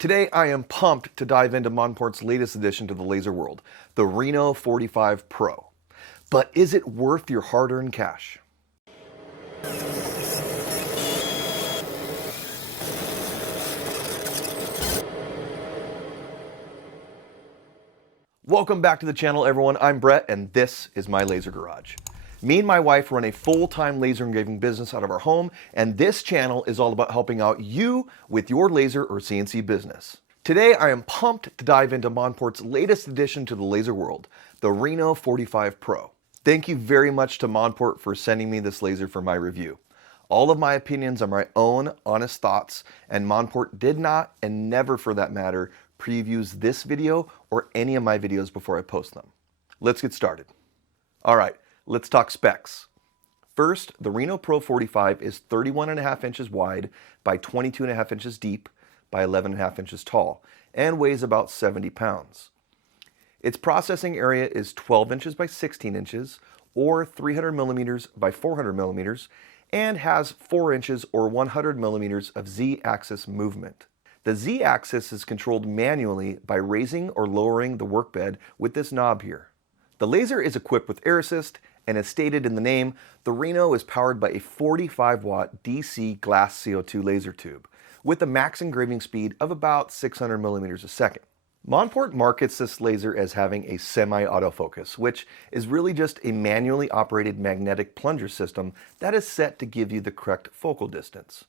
Today I am pumped to dive into Monport's latest addition to the laser world, the Reno 45 Pro. But is it worth your hard-earned cash? Welcome back to the channel, everyone. I'm Brett and this is my laser garage. Me and my wife run a full-time laser engraving business out of our home, and this channel is all about helping out you with your laser or CNC business. Today I am pumped to dive into Monport's latest addition to the laser world, the Reno 45 Pro. Thank you very much to Monport for sending me this laser for my review. All of my opinions are my own honest thoughts, and Monport did not, and never for that matter, previews this video or any of my videos before I post them. Let's get started. Alright, let's talk specs. First, the Reno Pro 45 is 31.5 inches wide by 22.5 inches deep by 11.5 inches tall and weighs about 70 pounds. Its processing area is 12 inches by 16 inches or 300 millimeters by 400 millimeters and has 4 inches or 100 millimeters of Z-axis movement. The Z-axis is controlled manually by raising or lowering the workbed with this knob here. The laser is equipped with air assist, and as stated in the name, the Reno is powered by a 45-watt DC glass CO2 laser tube with a max engraving speed of about 600 millimeters a second. Monport markets this laser as having a semi-autofocus, which is really just a manually operated magnetic plunger system that is set to give you the correct focal distance.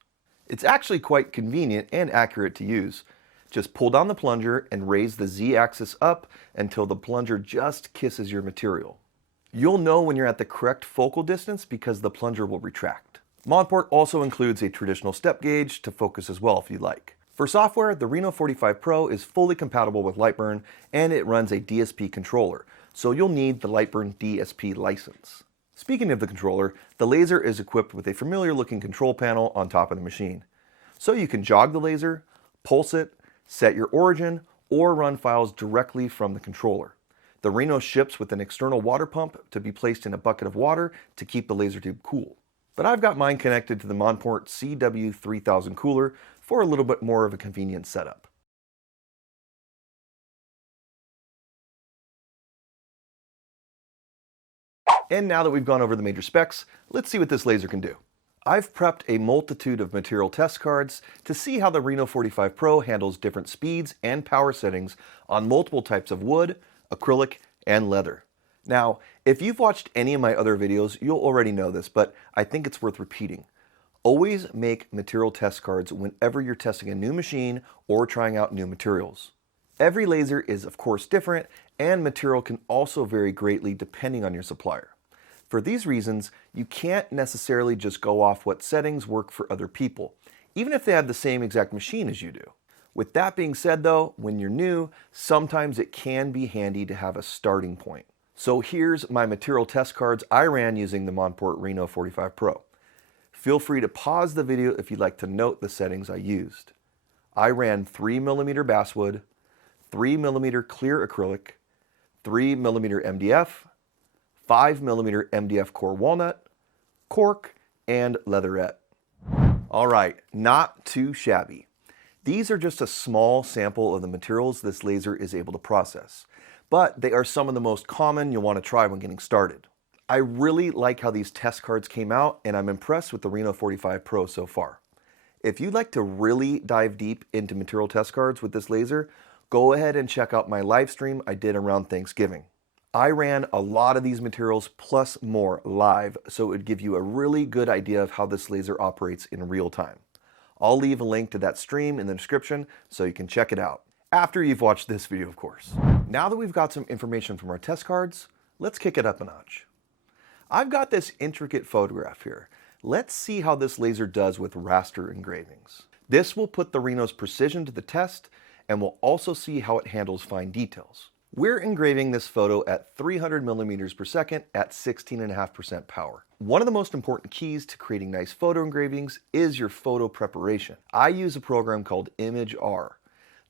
It's actually quite convenient and accurate to use. Just pull down the plunger and raise the Z-axis up until the plunger just kisses your material. You'll know when you're at the correct focal distance because the plunger will retract. Monport also includes a traditional step gauge to focus as well if you like. For software, the Reno 45 Pro is fully compatible with Lightburn and it runs a DSP controller, so you'll need the Lightburn DSP license. Speaking of the controller, the laser is equipped with a familiar looking control panel on top of the machine. So you can jog the laser, pulse it, set your origin, or run files directly from the controller. The Reno ships with an external water pump to be placed in a bucket of water to keep the laser tube cool. But I've got mine connected to the Monport CW3000 cooler for a little bit more of a convenient setup. And now that we've gone over the major specs, let's see what this laser can do. I've prepped a multitude of material test cards to see how the Reno 45 Pro handles different speeds and power settings on multiple types of wood, acrylic, and leather. Now, if you've watched any of my other videos, you'll already know this, but I think it's worth repeating. Always make material test cards whenever you're testing a new machine or trying out new materials. Every laser is of course different, and material can also vary greatly depending on your supplier. For these reasons, you can't necessarily just go off what settings work for other people, even if they have the same exact machine as you do. With that being said though, when you're new, sometimes it can be handy to have a starting point. So here's my material test cards I ran using the Monport Reno 45 Pro. Feel free to pause the video if you'd like to note the settings I used. I ran 3mm basswood, 3mm clear acrylic, 3mm MDF, 5mm MDF core walnut, cork, and leatherette. Alright, not too shabby. These are just a small sample of the materials this laser is able to process, but they are some of the most common you'll want to try when getting started. I really like how these test cards came out, and I'm impressed with the Reno 45 Pro so far. If you'd like to really dive deep into material test cards with this laser, go ahead and check out my live stream I did around Thanksgiving. I ran a lot of these materials plus more live, so it would give you a really good idea of how this laser operates in real time. I'll leave a link to that stream in the description so you can check it out. After you've watched this video, of course. Now that we've got some information from our test cards, let's kick it up a notch. I've got this intricate photograph here. Let's see how this laser does with raster engravings. This will put the Reno's precision to the test, and we'll also see how it handles fine details. We're engraving this photo at 300 millimeters per second at 16.5% power. One of the most important keys to creating nice photo engravings is your photo preparation. I use a program called ImageR.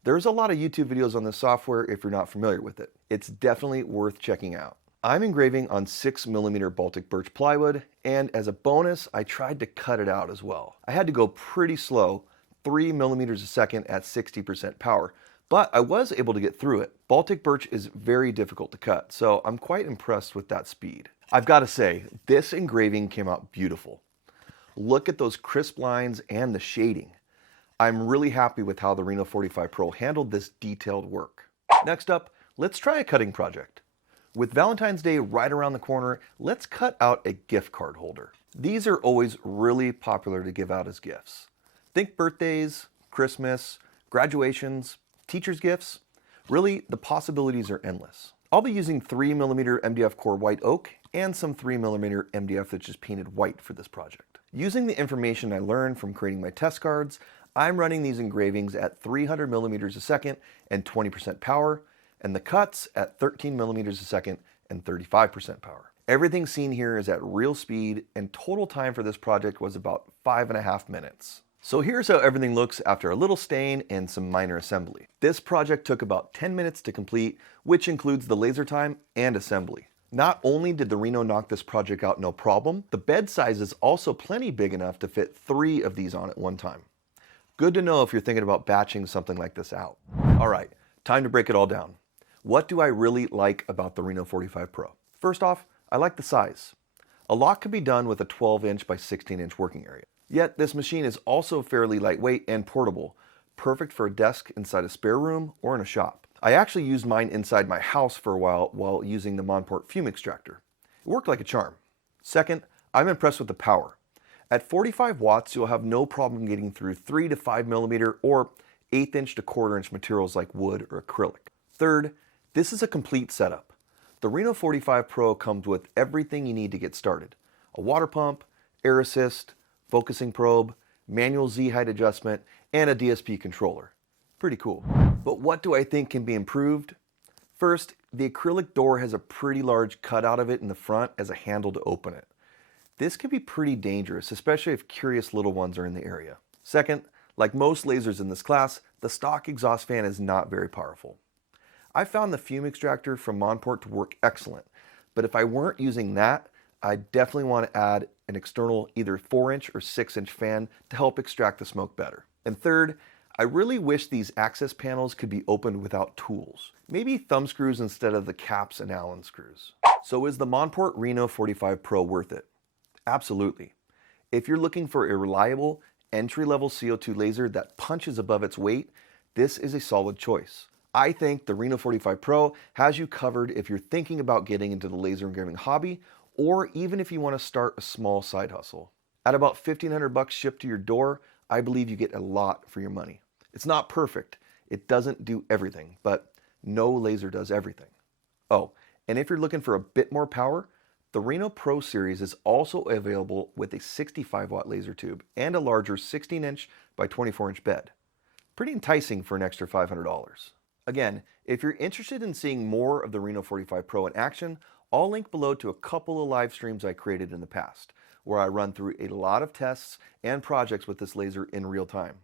There's a lot of YouTube videos on this software if you're not familiar with it. It's definitely worth checking out. I'm engraving on 6mm Baltic birch plywood, and as a bonus, I tried to cut it out as well. I had to go pretty slow, 3 millimeters a second at 60% power, but I was able to get through it. Baltic birch is very difficult to cut, so I'm quite impressed with that speed. I've got to say, this engraving came out beautiful. Look at those crisp lines and the shading. I'm really happy with how the Reno 45 Pro handled this detailed work. Next up, let's try a cutting project. With Valentine's Day right around the corner, let's cut out a gift card holder. These are always really popular to give out as gifts. Think birthdays, Christmas, graduations, teacher's gifts. Really, the possibilities are endless. I'll be using 3mm MDF core white oak and some 3mm MDF that's just painted white for this project. Using the information I learned from creating my test cards, I'm running these engravings at 300 millimeters a second and 20% power, and the cuts at 13 millimeters a second and 35% power. Everything seen here is at real speed, and total time for this project was about 5.5 minutes. So here's how everything looks after a little stain and some minor assembly. This project took about 10 minutes to complete, which includes the laser time and assembly. Not only did the Reno knock this project out no problem, the bed size is also plenty big enough to fit 3 of these on at one time. Good to know if you're thinking about batching something like this out. All right, time to break it all down. What do I really like about the Reno 45 Pro? First off, I like the size. A lot can be done with a 12-inch by 16-inch working area. Yet this machine is also fairly lightweight and portable, perfect for a desk inside a spare room or in a shop. I actually used mine inside my house for a while using the Monport fume extractor. It worked like a charm. Second, I'm impressed with the power. At 45 watts, you'll have no problem getting through 3 to 5 millimeter or 1/8 inch to 1/4 inch materials like wood or acrylic. Third, this is a complete setup. The Reno 45 Pro comes with everything you need to get started. A water pump, air assist, focusing probe, manual Z height adjustment, and a DSP controller. Pretty cool. But what do I think can be improved? First, the acrylic door has a pretty large cutout of it in the front as a handle to open it. This can be pretty dangerous, especially if curious little ones are in the area. Second, like most lasers in this class, the stock exhaust fan is not very powerful. I found the fume extractor from Monport to work excellent, but if I weren't using that, I definitely want to add an external either 4-inch or 6-inch fan to help extract the smoke better. And third, I really wish these access panels could be opened without tools. Maybe thumb screws instead of the caps and Allen screws. So is the Monport Reno 45 Pro worth it? Absolutely. If you're looking for a reliable, entry-level CO2 laser that punches above its weight, this is a solid choice. I think the Reno 45 Pro has you covered if you're thinking about getting into the laser engraving hobby, or even if you want to start a small side hustle. At about $1,500 shipped to your door, I believe you get a lot for your money. It's not perfect. It doesn't do everything, but no laser does everything. Oh, and if you're looking for a bit more power, the Reno Pro series is also available with a 65-watt laser tube and a larger 16-inch by 24-inch bed. Pretty enticing for an extra $500. Again, if you're interested in seeing more of the Reno 45 Pro in action, I'll link below to a couple of live streams I created in the past, where I run through a lot of tests and projects with this laser in real time.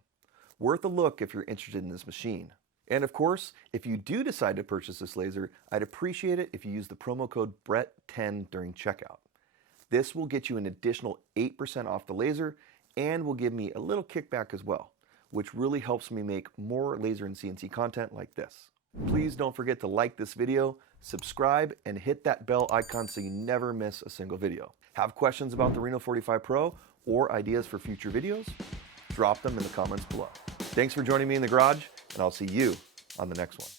Worth a look if you're interested in this machine. And of course, if you do decide to purchase this laser, I'd appreciate it if you use the promo code BRETT10 during checkout. This will get you an additional 8% off the laser and will give me a little kickback as well, which really helps me make more laser and CNC content like this. Please don't forget to like this video, subscribe, and hit that bell icon so you never miss a single video. Have questions about the Reno 45 Pro or ideas for future videos? Drop them in the comments below. Thanks for joining me in the garage, and I'll see you on the next one.